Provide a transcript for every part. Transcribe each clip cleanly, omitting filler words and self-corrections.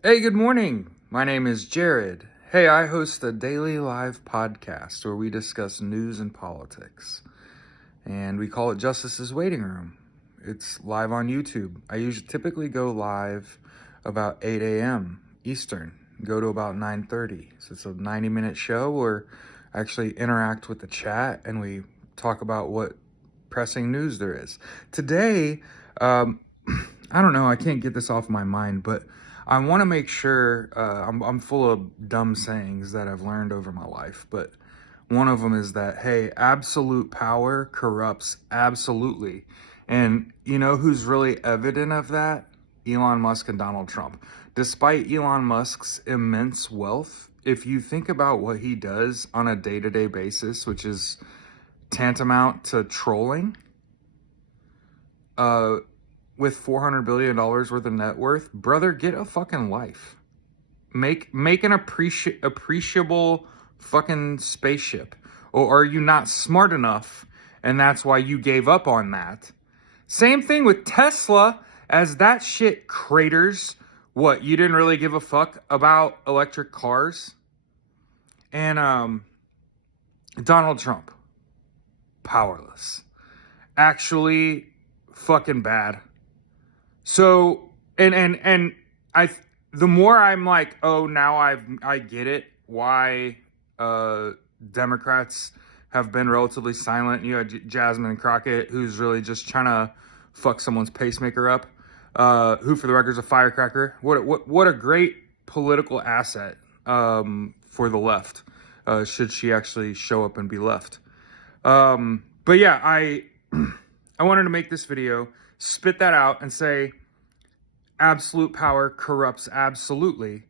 Hey, good morning. My name is Jared. Hey, I host a daily live podcast where we discuss news and politics. And we call it Justice's Waiting Room. It's live on YouTube. I usually typically go live about 8 a.m. Eastern, go to about 9:30. So it's a 90-minute show where I actually interact with the chat and we talk about what pressing news there is. Today, I don't know, I can't get this off my mind, but I want to make sure I'm full of dumb sayings that I've learned over my life, but one of them is that, hey, absolute power corrupts absolutely. And you know who's really evident of that? Elon Musk and Donald Trump. Despite Elon Musk's immense wealth, if you think about what he does on a day-to-day basis, which is tantamount to trolling, with $400 billion worth of net worth, brother, get a fucking life. Make an appreciable fucking spaceship. Or are you not smart enough and that's why you gave up on that? Same thing with Tesla. As that shit craters, what, you didn't really give a fuck about electric cars? And Donald Trump, powerless. Actually fucking bad. So, and the more I'm like, oh, now I get it why Democrats have been relatively silent. You had Jasmine Crockett, who's really just trying to fuck someone's pacemaker up, who for the record is a firecracker. What a great political asset for the left, should she actually show up and be left. But yeah, I wanted to make this video, spit that out and say absolute power corrupts absolutely.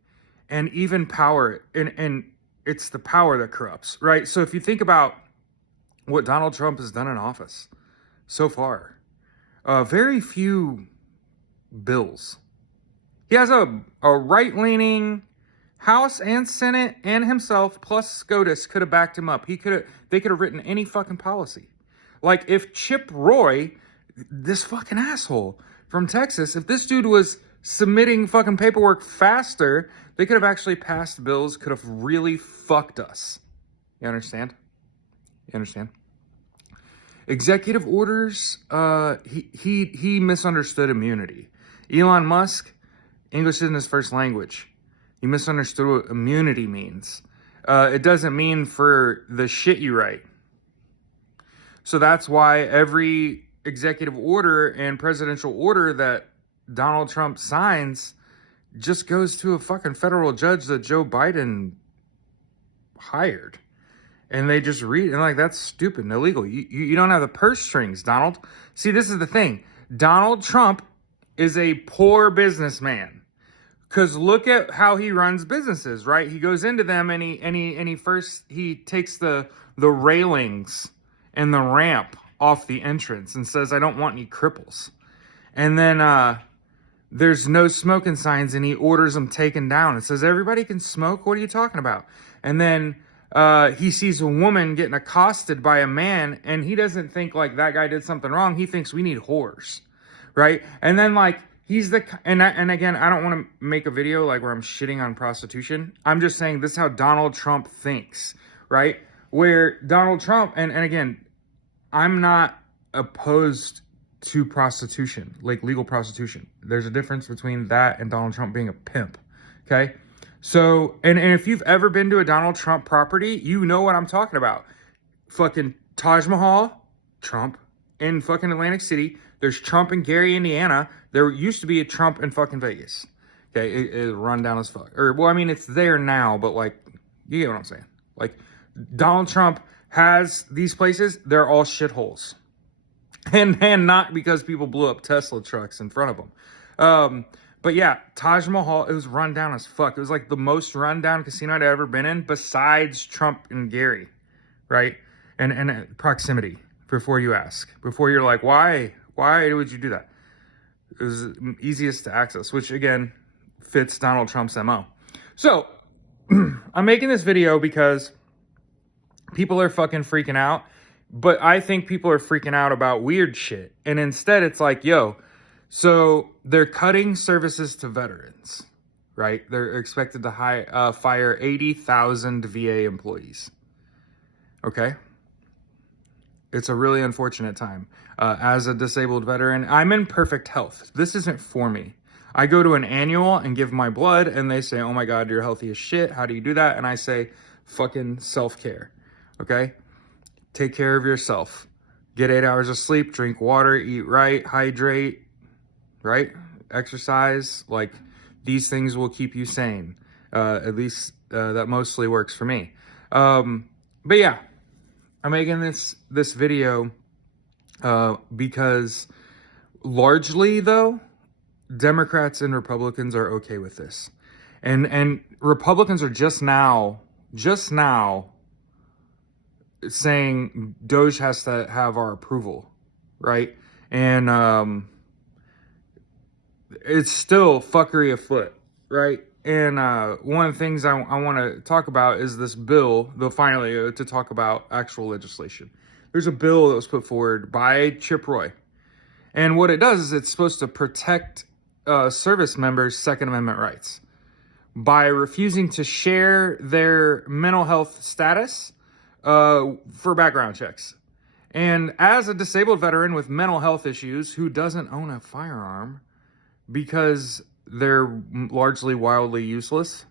And even power, and it's the power that corrupts, right? So if you think about what Donald Trump has done in office so far, very few bills. He has a right-leaning House and Senate, and himself plus SCOTUS could have backed him up. They could have written any fucking policy. Like if Chip Roy, this fucking asshole from Texas, if this dude was submitting fucking paperwork faster, they could have actually passed bills, could have really fucked us. You understand? Executive orders, he misunderstood immunity. Elon Musk, English isn't his first language. He misunderstood what immunity means. It doesn't mean for the shit you write. So that's why every executive order and presidential order that Donald Trump signs just goes to a fucking federal judge that Joe Biden hired. And they just read, and like, that's stupid and illegal. You don't have the purse strings, Donald. See, this is the thing. Donald Trump is a poor businessman. Because look at how he runs businesses, right? He goes into them and he takes the railings and the ramp off the entrance and says, I don't want any cripples. And then there's no smoking signs and he orders them taken down. It says, everybody can smoke? What are you talking about? And then he sees a woman getting accosted by a man and he doesn't think like that guy did something wrong. He thinks we need whores, right? And then like, and again, I don't want to make a video like where I'm shitting on prostitution. I'm just saying this is how Donald Trump thinks, right? Where Donald Trump, and again, I'm not opposed to prostitution, like legal prostitution. There's a difference between that and Donald Trump being a pimp, okay? So, and if you've ever been to a Donald Trump property, you know what I'm talking about. Fucking Taj Mahal, Trump, in fucking Atlantic City. There's Trump in Gary, Indiana. There used to be a Trump in fucking Vegas. Okay, it run down as fuck. Or, well, I mean, it's there now, but like, you get what I'm saying. Like, Donald Trump has these places, they're all shitholes. And not because people blew up Tesla trucks in front of them. But yeah, Taj Mahal, it was run down as fuck. It was like the most run down casino I'd ever been in, besides Trump and Gary, right? And proximity, before you ask. Before you're like, why would you do that? It was easiest to access, which again, fits Donald Trump's MO. So, I'm making this video because people are fucking freaking out, but I think people are freaking out about weird shit. And instead it's like, yo, so they're cutting services to veterans, right? They're expected to fire 80,000 VA employees. Okay? It's a really unfortunate time. As a disabled veteran, I'm in perfect health. This isn't for me. I go to an annual and give my blood, and they say, oh my God, you're healthy as shit. How do you do that? And I say, fucking self-care. Okay? Take care of yourself. Get 8 hours of sleep, drink water, eat right, hydrate, right? Exercise. Like, these things will keep you sane. At least that mostly works for me. But yeah, I'm making this video because largely, though, Democrats and Republicans are okay with this. And Republicans are just now saying Doge has to have our approval, right? And it's still fuckery afoot, right? And one of the things I want to talk about is this bill, though finally to talk about actual legislation. There's a bill that was put forward by Chip Roy. And what it does is it's supposed to protect service members' Second Amendment rights by refusing to share their mental health status for background checks. And as a disabled veteran with mental health issues who doesn't own a firearm because they're largely wildly useless,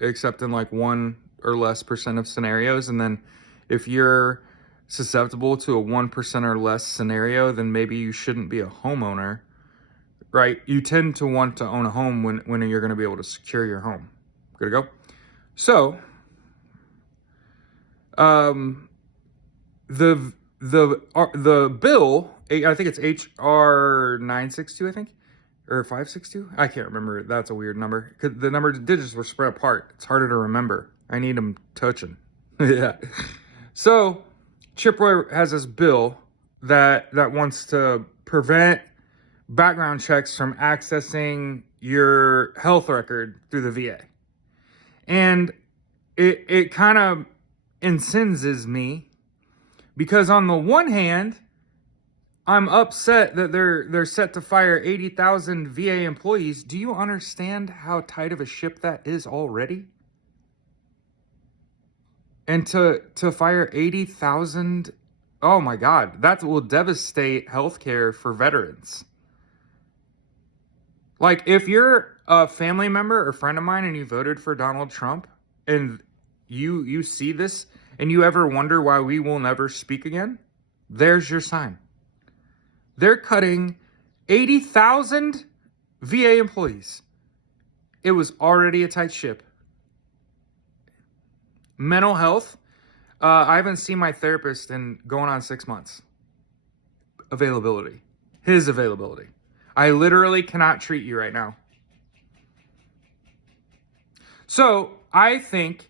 except in like 1% or less of scenarios. And then if you're susceptible to a 1% or less scenario, then maybe you shouldn't be a homeowner, right? You tend to want to own a home when you're going to be able to secure your home. Good to go. So, the bill, I think it's HR 962, I think, or 562. I can't remember. That's a weird number because the number digits were spread apart. It's harder to remember. I need them touching. Yeah. So Chip Roy has this bill that wants to prevent background checks from accessing your health record through the VA. And it kind of incenses me because on the one hand, I'm upset that they're set to fire 80,000 VA employees. Do you understand how tight of a ship that is already? And to fire 80,000, oh my God, that will devastate healthcare for veterans. Like, if you're a family member or friend of mine and you voted for Donald Trump and you see this and you ever wonder why we will never speak again, there's your sign. They're cutting 80,000 VA employees. It was already a tight ship. Mental health. I haven't seen my therapist in going on 6 months. Availability. His availability. I literally cannot treat you right now. So I think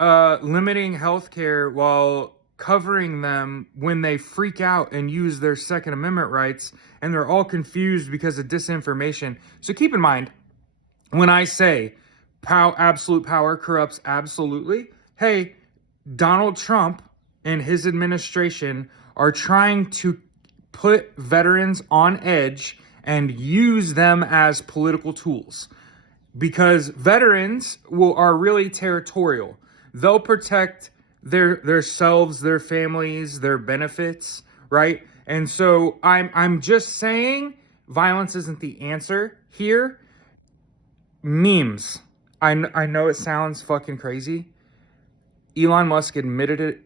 limiting healthcare while covering them when they freak out and use their Second Amendment rights and they're all confused because of disinformation. So keep in mind, when I say absolute power corrupts absolutely, hey, Donald Trump and his administration are trying to put veterans on edge and use them as political tools because veterans are really territorial. They'll protect their selves, their families, their benefits, right? And so I'm just saying violence isn't the answer here. Memes. I know it sounds fucking crazy. Elon Musk admitted it.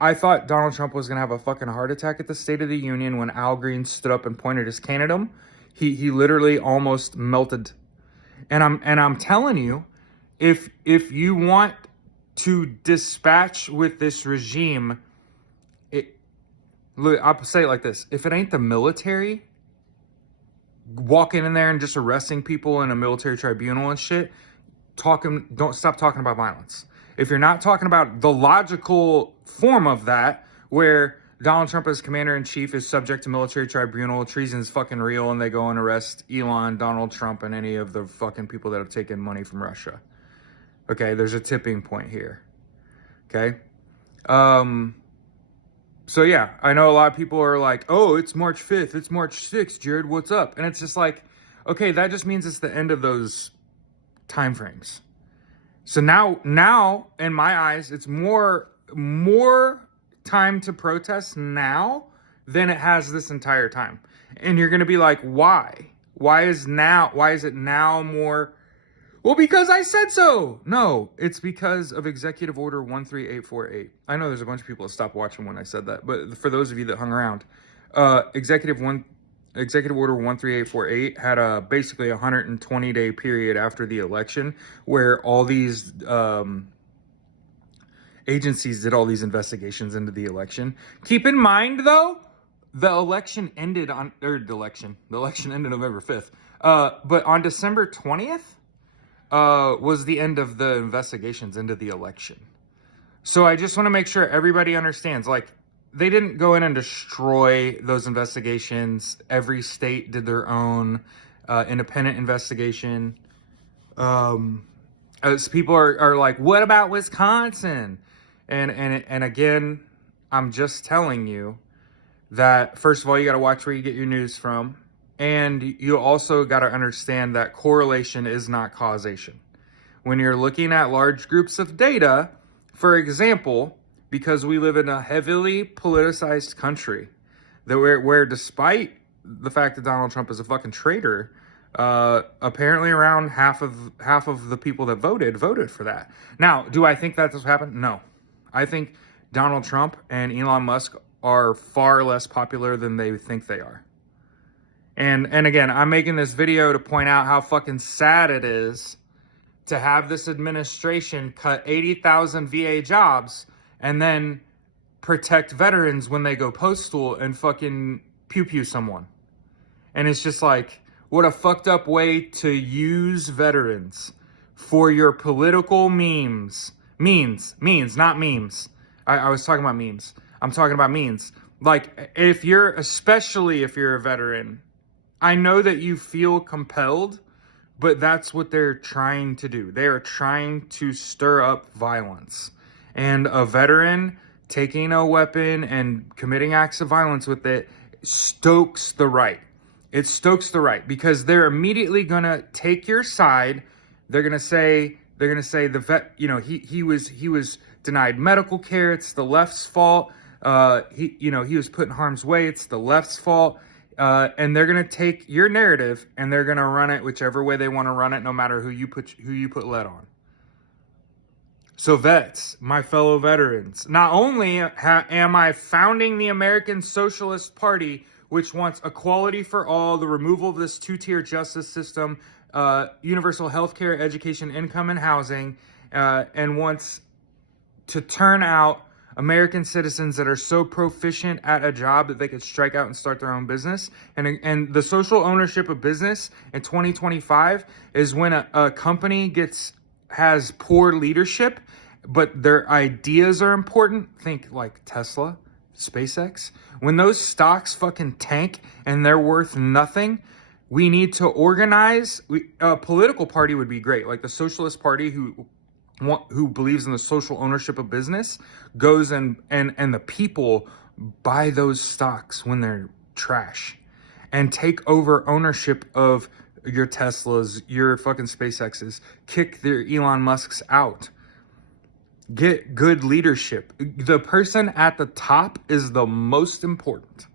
I thought Donald Trump was going to have a fucking heart attack at the State of the Union when Al Green stood up and pointed his cane at him. He literally almost melted. And I'm telling you, if you want to dispatch with this regime, look, I'll say it like this. If it ain't the military walking in there and just arresting people in a military tribunal and shit, don't stop talking about violence. If you're not talking about the logical form of that, where Donald Trump as commander-in-chief is subject to military tribunal, treason is fucking real, and they go and arrest Elon, Donald Trump, and any of the fucking people that have taken money from Russia. Okay, there's a tipping point here. Okay? So yeah, I know a lot of people are like, oh, it's March 5th, it's March 6th, Jared, what's up? And it's just like, Okay, that just means it's the end of those time frames. So now in my eyes, it's more time to protest now than it has this entire time. And you're going to be like, why? Why is it now more? Well, because I said so. No, it's because of Executive Order 13848. I know there's a bunch of people that stopped watching when I said that, but for those of you that hung around, Executive Order 13848 had basically a 120-day period after the election where all these agencies did all these investigations into the election. Keep in mind, though, the election ended November 5th. But on December 20th was the end of the investigations into the election. So I just want to make sure everybody understands, like, they didn't go in and destroy those investigations. Every state did their own independent investigation. As people are like, what about Wisconsin? And again, I'm just telling you that, first of all, you got to watch where you get your news from. And you also got to understand that correlation is not causation. When you're looking at large groups of data, for example, because we live in a heavily politicized country, that where despite the fact that Donald Trump is a fucking traitor, apparently around half of the people that voted for that. Now, do I think that this happened? No. I think Donald Trump and Elon Musk are far less popular than they think they are. And again, I'm making this video to point out how fucking sad it is to have this administration cut 80,000 VA jobs and then protect veterans when they go postal and fucking pew someone. And it's just like, what a fucked up way to use veterans for your political memes. Memes, not memes. I was talking about memes. I'm talking about memes. Like, especially if you're a veteran, I know that you feel compelled, but that's what they're trying to do. They are trying to stir up violence. And a veteran taking a weapon and committing acts of violence with it stokes the right. It stokes the right because they're immediately going to take your side. They're going to say the vet, he was denied medical care. It's the left's fault. He was put in harm's way. It's the left's fault. And they're going to take your narrative and they're going to run it whichever way they want to run it, no matter who you put lead on. So vets, my fellow veterans, not only am I founding the American Socialist Party, which wants equality for all, the removal of this two-tier justice system, universal health care, education, income, and housing, and wants to turn out American citizens that are so proficient at a job that they could strike out and start their own business. And the social ownership of business in 2025 is when a company has poor leadership, but their ideas are important. Think like Tesla, SpaceX. When those stocks fucking tank and they're worth nothing, we need to organize. A political party would be great, like the Socialist Party, who believes in the social ownership of business, goes and the people buy those stocks when they're trash and take over ownership of your Teslas, your fucking SpaceXs, kick their Elon Musks out. Get good leadership. The person at the top is the most important,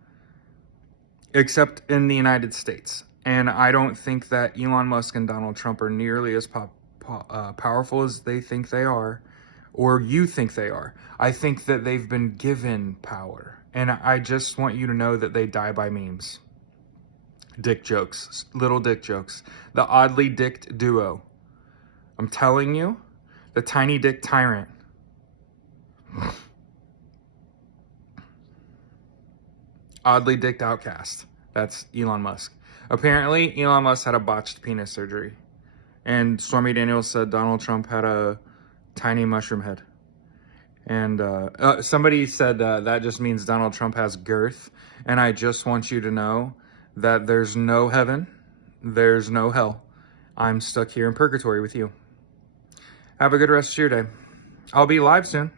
except in the United States. And I don't think that Elon Musk and Donald Trump are nearly as powerful as they think they are, or you think they are. I think that they've been given power. And I just want you to know that they die by memes. Dick jokes, little dick jokes. The oddly dicked duo. I'm telling you, the tiny dick tyrant. Oddly dicked outcast. That's Elon Musk. Apparently, Elon Musk had a botched penis surgery. And Stormy Daniels said Donald Trump had a tiny mushroom head. And somebody said that just means Donald Trump has girth. And I just want you to know that there's no heaven, there's no hell. I'm stuck here in purgatory with you. Have a good rest of your day. I'll be live soon.